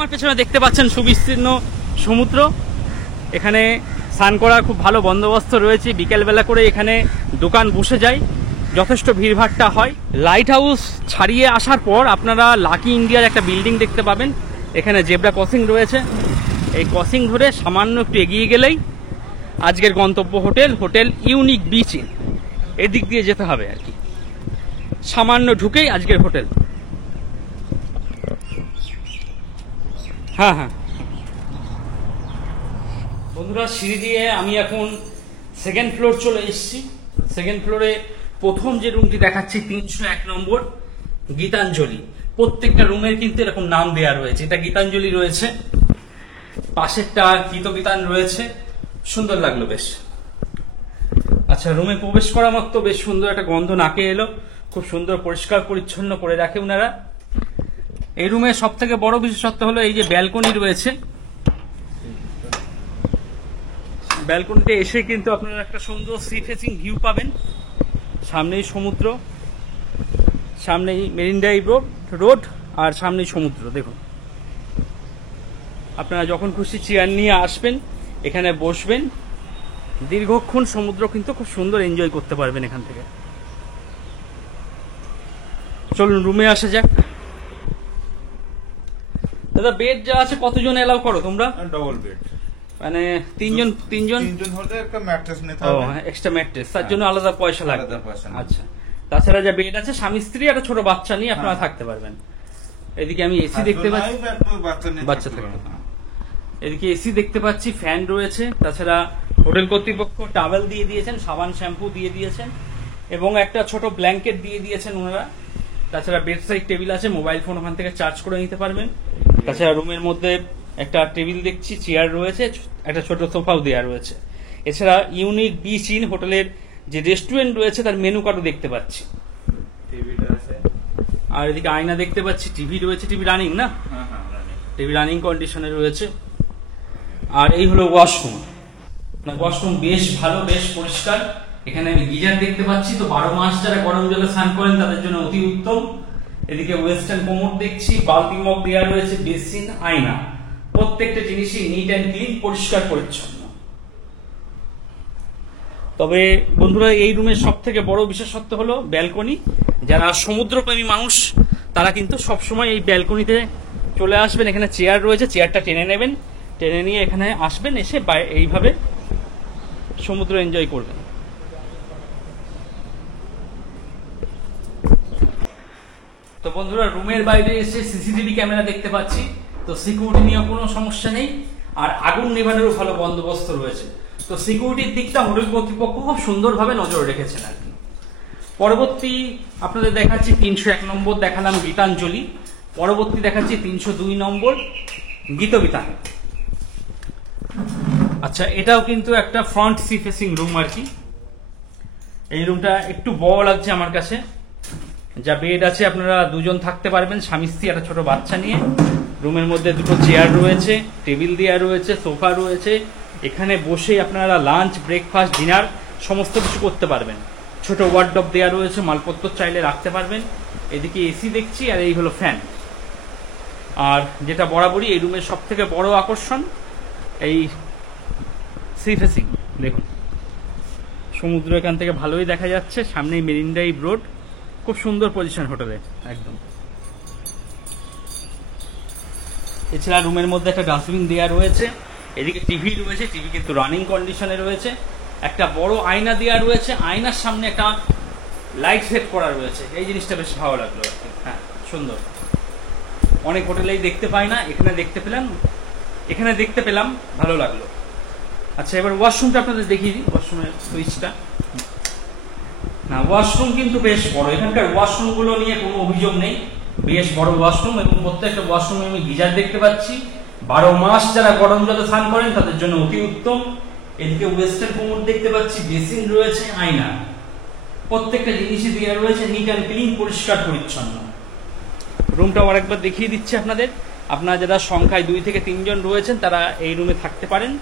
আমার পেছনে দেখতে পাচ্ছেন সুবিস্তীর্ণ সমুদ্র। এখানে স্নান করার খুব ভালো বন্দোবস্ত রয়েছে। বিকেলবেলা করে এখানে দোকান বসে যায়, যথেষ্ট ভিড়ভাট্টা হয়। লাইট হাউস ছাড়িয়ে আসার পর আপনারা লাকি ইন্ডিয়ার একটা বিল্ডিং দেখতে পাবেন। এখানে জেব্রা ক্রসিং রয়েছে। এই ক্রসিং ধরে সামান্য একটু এগিয়ে গেলেই আজকের গন্তব্য হোটেল ইউনিক বিচ ইন। এদিক দিয়ে যেতে হবে আর কি, সামান্য ঢুকেই আজকের হোটেল। হ্যাঁ হ্যাঁ বন্ধুরা, সিঁড়ি দিয়ে আমি এখন সেকেন্ড ফ্লোর চলে এসেছি। সেকেন্ড ফ্লোরে প্রথম যে রুমটি দেখাচ্ছি 301 নম্বর গীতাঞ্জলি। প্রত্যেকটা রুমের কিন্তু এরকম নাম দেয়া রয়েছে। এটা গীতাঞ্জলি রয়েছে, পাশেরটা গীতগীতান রয়েছে। সুন্দর লাগলো বেশ। আচ্ছা, রুমে প্রবেশ করা মাত্র বেশ সুন্দর একটা গন্ধ নাকে এলো। খুব সুন্দর পরিষ্কার পরিচ্ছন্ন করে রাখে ওনারা। এই রুমের সব থেকে বড় বিশেষত্ব হলো এই যে ব্যালকনি রয়েছে। ব্যালকনিতে এসে কিন্তু আপনারা একটা সুন্দর সি ফেসিং ভিউ পাবেন। সামনেই সমুদ্র, সামনেই মেরিন ড্রাইভ রোড আর সামনেই সমুদ্র। দেখুন, আপনারা যখন খুশি চেয়ার নিয়ে আসবেন, এখানে বসবেন, দীর্ঘক্ষণ সমুদ্র কিন্তু খুব সুন্দর এনজয় করতে পারবেন এখান থেকে। চলুন রুমে আসা যাক। দাদা, বেড যা আছে কতজন এলাও করো তোমরা? ডবল বেড, মানে তিনজন হলে একটা ম্যাট্রেস নিতে হবে। এক্সট্রা ম্যাট্রেস, তার জন্য আলাদা পয়সা লাগবে। আচ্ছা, তাছাড়া যা বেড আছে, স্বামী স্ত্রী একটা ছোট বাচ্চা নিয়ে আপনারা থাকতে পারবেন। এদিকে আমি এসি দেখতে পাচ্ছি, বাচ্চা থাকবে। এদিকে এসি দেখতে পাচ্ছি, ফ্যান রয়েছে। তাছাড়া হোটেল কর্তৃপক্ষ টাওয়েল দিয়ে দিয়েছেন, সাবান শ্যাম্পু দিয়ে দিয়েছেন এবং একটা ছোট ব্ল্যাঙ্কেট দিয়ে দিয়েছেন ওনারা। তাছাড়া বেড সাইড টেবিল আছে, মোবাইল ফোন ওখান থেকে চার্জ করে নিতে পারবেন। তাছাড়া রুমের মধ্যে একটা টেবিল দেখছি, চেয়ার রয়েছে, একটা ছোট সোফাও দেওয়া রয়েছে। এছাড়া ইউনিক বিচ ইন হোটেলের যে রেস্টুরেন্ট রয়েছে তার মেনু কার্ডও দেখতে পাচ্ছি। আর এদিকে আয়না দেখতে পাচ্ছি, টিভি রয়েছে। টিভি রানিং না? টিভি রানিং কন্ডিশনে রয়েছে। আর এই হলো ওয়াশরুম। ওয়াশরুম বেশ ভালো, বেশ পরিষ্কার। এখানে আমি গিজার দেখতে পাচ্ছি, তো 12 মাস যারা গরম জলে স্নান করেন তাদের জন্য অতি উত্তম। এদিকে ওয়েস্টার্ন কোমোড দেখছি, বালতি মগ দেওয়া রয়েছে, বেসিন, আয়না। প্রত্যেকটা জিনিসই নিট অ্যান্ড ক্লিন, পরিষ্কার পরিচ্ছন্ন। তবে বন্ধুরা, এই রুমের সব থেকে বড় বিশেষত্ব হলো ব্যালকনি। যারা সমুদ্রপ্রেমী মানুষ তারা কিন্তু সবসময় এই ব্যালকনিতে চলে আসবেন। এখানে চেয়ার রয়েছে, চেয়ারটা টেনে নেবেন, টেনে নিয়ে এখানে আসবেন, এসে এইভাবে সমুদ্র এনজয় করবেন। তো বন্ধুরা, রুমের বাইরে এসে সিসিটিভি ক্যামেরা দেখতে পাচ্ছি, তো সিকিউরিটি নিয়ে কোনো সমস্যা নেই। আর আগুন নেভানোরও ভালো বন্দোবস্ত রয়েছে। তো সিকিউরিটির দিকটা হোটেল কর্তৃপক্ষ খুব সুন্দরভাবে নজর রেখেছেন আর কি। পরবর্তী আপনাদের দেখাচ্ছি 301 নম্বর দেখালাম গীতাঞ্জলি। পরবর্তী দেখাচ্ছি 302 নম্বর গীতবিতান। আচ্ছা, এটাও কিন্তু একটা ফ্রন্ট সি ফেসিং রুম আর কি। এই রুমটা একটু বড় লাগছে আমার কাছে। যা বেড আছে, আপনারা দুজন থাকতে পারবেন, স্বামী স্ত্রী, একটা ছোট বাচ্চা নিয়ে। রুমের মধ্যে দুটো চেয়ার রয়েছে, টেবিল দেওয়া রয়েছে, সোফা রয়েছে। এখানে বসেই আপনারা লাঞ্চ, ব্রেকফাস্ট, ডিনার সমস্ত কিছু করতে পারবেন। ছোট ওয়ার্ডরোব দেওয়া রয়েছে, মালপত্র চাইলে রাখতে পারবেন। এদিকে এসি দেখছি, আর এই হলো ফ্যান। আর যেটা বরাবরই এই রুমের সব থেকে বড় আকর্ষণ, এই সি ফেসিং। দেখুন, সমুদ্র এখান থেকে ভালোই দেখা যাচ্ছে। সামনেই মেরিন ড্রাইভ রোড। খুব সুন্দর পজিশন হোটেলে একদম। এছাড়া রুমের মধ্যে একটা ডাস্টবিন দেওয়া রয়েছে। এদিকে টিভি রয়েছে, টিভি কিন্তু রানিং কন্ডিশনে রয়েছে। একটা বড় আয়না দেওয়া রয়েছে, আয়নার সামনে একটা লাইট সেট করা রয়েছে। এই জিনিসটা বেশ ভালো লাগলো। হ্যাঁ, সুন্দর। অনেক হোটেলেই দেখতে পাই না, এখানে দেখতে পেলাম, ভালো লাগলো। আচ্ছা, এবার ওয়াশরুমটা আপনাদের দেখিয়ে দিই। ওয়াশরুমের সুইচটা, না, ওয়াশরুম কিন্তু বেশ বড়। এখানকার ওয়াশরুম গুলো নিয়ে কোনো অভিযোগ নেই, বেশ বড় ওয়াশরুম। এবং প্রত্যেকটা ওয়াশরুমে আমি গিজার দেখতে পাচ্ছি। 12 মাস যারা গরম জলে স্নান করেন তাদের জন্য অতি উত্তম। এদিকে ওয়েস্টার্ন কোমোড দেখতে পাচ্ছি, বেসিন রয়েছে, আয়না। প্রত্যেকটা জিনিসই দেওয়া রয়েছে নিট অ্যান্ড ক্লিন, পরিষ্কার পরিচ্ছন্ন। রুমটা আরেকবার দেখিয়ে দিচ্ছি আপনাদের। আপনারা যারা সংখ্যায় 2 থেকে 3 জন রয়েছেন তারা এই রুমে থাকতে পারেন।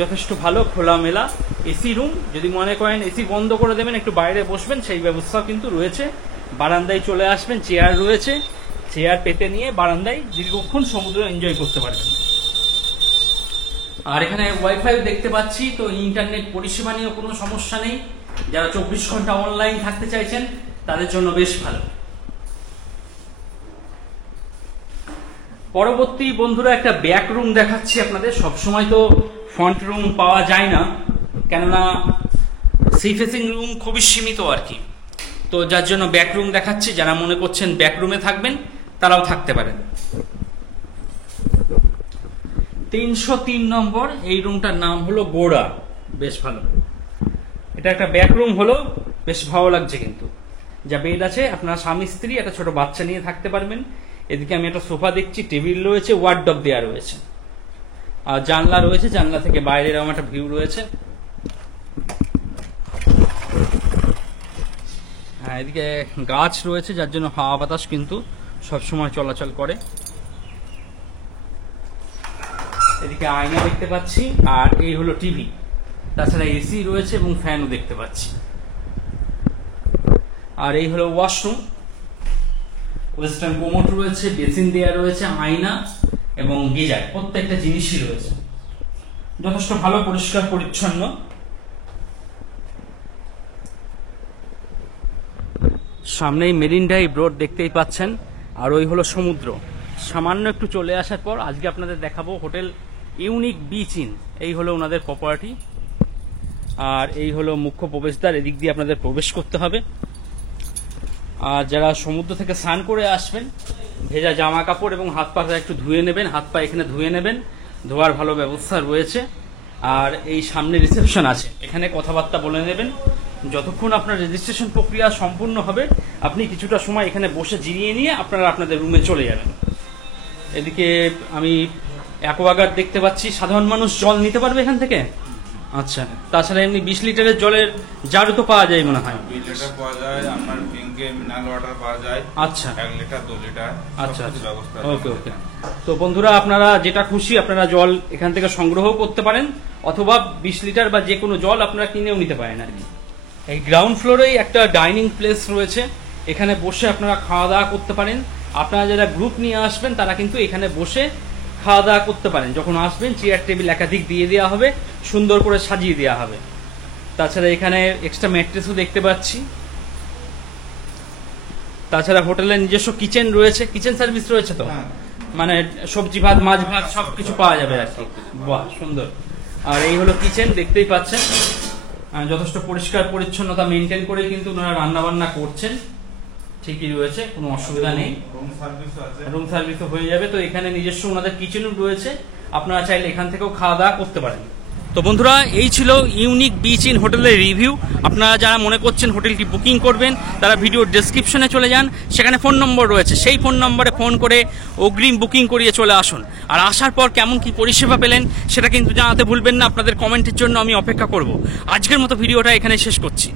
যথেষ্ট ভালো, খোলামেলা এসি রুম। যদি মনে করেন এসি বন্ধ করে দেবেন, একটু বাইরে বসবেন, সেই ব্যবস্থাও কিন্তু রয়েছে। বারান্দায় চলে আসবেন, চেয়ার রয়েছে, চেয়ার পেতে নিয়ে বারান্দায় দীর্ঘক্ষণ সমুদ্র এনজয় করতে পারবেন। আর এখানে ওয়াইফাই দেখতে পাচ্ছি, তো ইন্টারনেট পরিষেবা নিয়েও কোনো সমস্যা নেই। যারা 24 ঘন্টা অনলাইন থাকতে চাইছেন তাদের জন্য বেশ ভালো। পরবর্তী বন্ধুরা একটা ব্যাক রুম দেখাচ্ছি আপনাদের। সবসময় তো ফ্রন্ট রুম পাওয়া যায় না, কেননা সি ফেসিং রুম খুবই সীমিত আর কি। তো যার জন্য ব্যাক রুম দেখাচ্ছি। যারা মনে করছেন ব্যাক রুমে থাকবেন তারাও থাকতে পারেন। 303 নম্বর এই রুমটার নাম হলো গোড়া, বেশ ভালো। এটা একটা ব্যাক রুম হলো, বেশ ভালো লাগছে। কিন্তু যা বেড আছে, আপনারা স্বামী স্ত্রী একটা ছোট বাচ্চা নিয়ে থাকতে পারবেন। এদিকে আমি একটা সোফা দেখছি, টেবিল রয়েছে, ওয়ার্ডরোব দেওয়া রয়েছে, আর জানলা রয়েছে। জানলা থেকে বাইরের এরকম একটা ভিউ রয়েছে। হ্যাঁ, এদিকে গাছ রয়েছে, যার জন্য হাওয়া বাতাস কিন্তু সবসময় চলাচল করে। এদিকে আয়না দেখতে পাচ্ছি, আর এই হলো টিভি। তাছাড়া এসি রয়েছে এবং ফ্যানও দেখতে পাচ্ছি। আর এই হলো ওয়াশরুম, ওয়েস্টার্ন কোমোড রয়েছে, বেসিন দেওয়া রয়েছে, আয়না এবং গিজার, প্রত্যেকটা জিনিসই রয়েছে। যথেষ্ট ভালো, পরিষ্কার পরিচ্ছন্ন। সামনেই মেরিন ড্রাইভ রোড দেখতেই পাচ্ছেন, আর ওই হলো সমুদ্র। সামান্য একটু চলে আসার পর আজকে আপনাদের দেখাবো হোটেল ইউনিক বিচ ইন। এই হলো ওনাদের প্রপার্টি, আর এই হলো মুখ্য প্রবেশদ্বার। এদিক দিয়ে আপনাদের প্রবেশ করতে হবে। আর যারা সমুদ্র থেকে স্নান করে আসবেন, ভেজা জামা কাপড় এবং হাত পাটা একটু ধুয়ে নেবেন, হাত পা এখানে ধুয়ে নেবেন, ধোয়ার ভালো ব্যবস্থা রয়েছে। আর এই সামনে রিসেপশন আছে, এখানে কথাবার্তা বলে নেবেন। যতক্ষণ আপনার রেজিস্ট্রেশন প্রক্রিয়া সম্পূর্ণ হবে, আপনি কিছুটা সময় এখানে বসে জিরিয়ে নিয়ে আপনারা আপনাদের রুমে চলে যাবেন। এদিকে আমি অ্যাকোয়াগার্ড দেখতে পাচ্ছি। সাধারণ মানুষ জল নিতে পারবে এখান থেকে? আচ্ছা। তাছাড়া এমনি 20 লিটারের জলের জারও তো পাওয়া যায় মনে হয়। 20 লিটার পাওয়া যায়, আপনার পিঙ্কে মিনারেল ওয়াটার পাওয়া যায়। আচ্ছা, 1 লিটার 2 লিটার। আচ্ছা, ব্যবস্থা। ওকে ওকে। তো বন্ধুরা, আপনারা যেটা খুশি আপনারা জল এখান থেকে সংগ্রহ করতে পারেন, অথবা 20 লিটার বা যে কোনো জল আপনারা কিনেও নিতে পারেন আর কি। এই গ্রাউন্ড ফ্লোরেই একটা ডাইনিং প্লেস রয়েছে, এখানে বসে আপনারা খাওয়া দাওয়া করতে পারেন। আপনারা যারা গ্রুপ নিয়ে আসবেন তারা কিন্তু এখানে বসে খাওয়া দাওয়া করতে পারেন। যখন আসবেন চেয়ার টেবিল একাধিক দিয়ে দেওয়া হবে, সুন্দর করে সাজিয়ে দেওয়া হবে। তাছাড়া এখানে এক্সট্রা ম্যাট্রেসও দেখতে পাচ্ছি। তাছাড়া হোটেলের নিজস্ব কিচেন রয়েছে, কিচেন সার্ভিস রয়েছে তো, মানে সবজি ভাত, মাছ ভাত সব কিছু পাওয়া যাবে আর কি। বাহ, সুন্দর। আর এই হলো কিচেন, দেখতেই পাচ্ছেন। যথেষ্ট পরিষ্কার পরিচ্ছন্নতা মেনটেন করে কিন্তু ওনারা রান্না বান্না করছেন। ঠিকই রয়েছে, কোনো অসুবিধা নেই। রুম সার্ভিসও হয়ে যাবে। তো এখানে নিজস্ব ওনাদের কিচেনও রয়েছে, আপনারা চাইলে এখান থেকেও খাওয়া দাওয়া করতে পারেন। তো বন্ধুরা, এই ছিল ইউনিক বিচ ইন হোটেলের রিভিউ। আপনারা যারা মনে করছেন হোটেলটি বুকিং করবেন, তারা ভিডিওর ডেসক্রিপশনে চলে যান, সেখানে ফোন নম্বর রয়েছে। সেই ফোন নম্বরে ফোন করে অগ্রিম বুকিং করিয়ে চলে আসুন। আর আসার পর কেমন কি পরিষেবা পেলেন সেটা কিন্তু জানাতে ভুলবেন না। আপনাদের কমেন্টের জন্য আমি অপেক্ষা করব। আজকের মতো ভিডিওটা এখানে শেষ করছি।